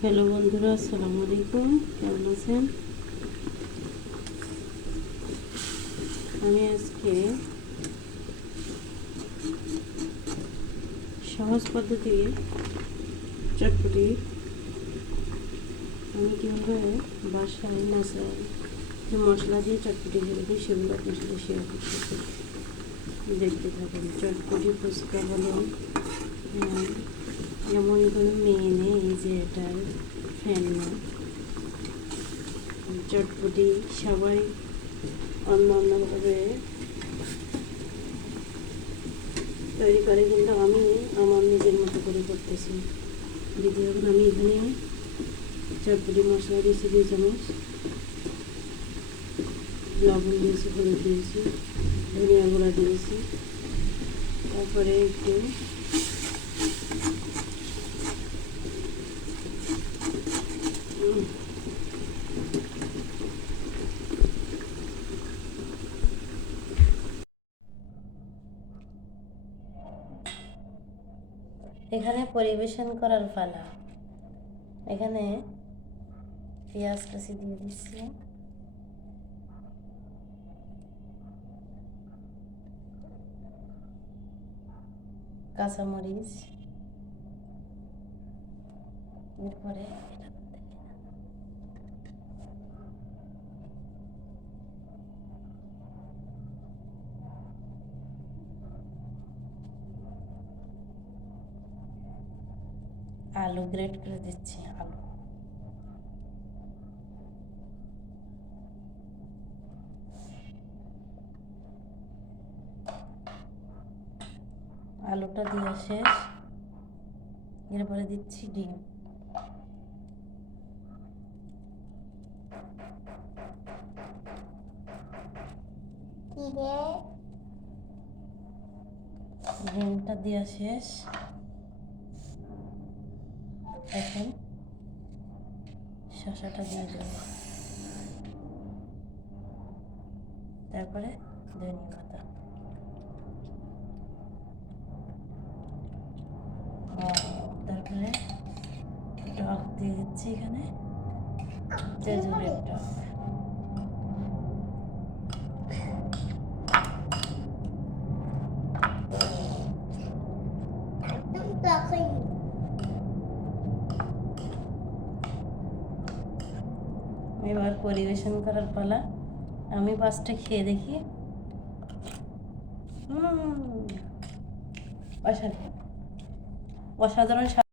Hello বন্ধুরা আসসালামু আলাইকুম। কেমন আছেন? আমি আজকে সহজ পদ্ধতি চটপটি আমি কীভাবে বাসায় মশলা যে মশলা দিয়ে চটপটি করে দিই সেগুলো আপনার সাথে শেয়ার করতেছি দেখতে থাকুন চটপটি ফুচকা বলুন হ্যাঁ, যেমন কোনো মেয়ে এই যে ফ্যান না। চটপটি সবাই অন্য অন্যভাবে তৈরি করে, কিন্তু আমি আমার নিজের মতো করে করতেছি। দিদি এখন আমি এখানে চটপটি মশলা দিয়েছি, দুই চামচ লবণ দিয়েছি, হলুদ দিয়েছি, ধনিয়া গুঁড়া দিয়েছি, তারপরে একটু এখানে পরিবেশন করার পালা। এখানে পেঁয়াজ কাছি দিয়ে দিচ্ছি। কাঁচামরিচ। এরপরে এটা আলু গ্রেট করে দিচ্ছি আলু। আলুটা দেওয়া শেষ। এরপরে দিচ্ছি ডিম। ডিমটা দেওয়া শেষ। এখন শশাটা দিয়ে দেব। তারপরে ধনিয়া পাতা। তারপরে টক দিয়ে দিচ্ছি এখানে। তেজুরের টক এবার পরিবেশন করার পালা আমি পাঁচটা খেয়ে দেখি অসাধারণ অসাধারণ।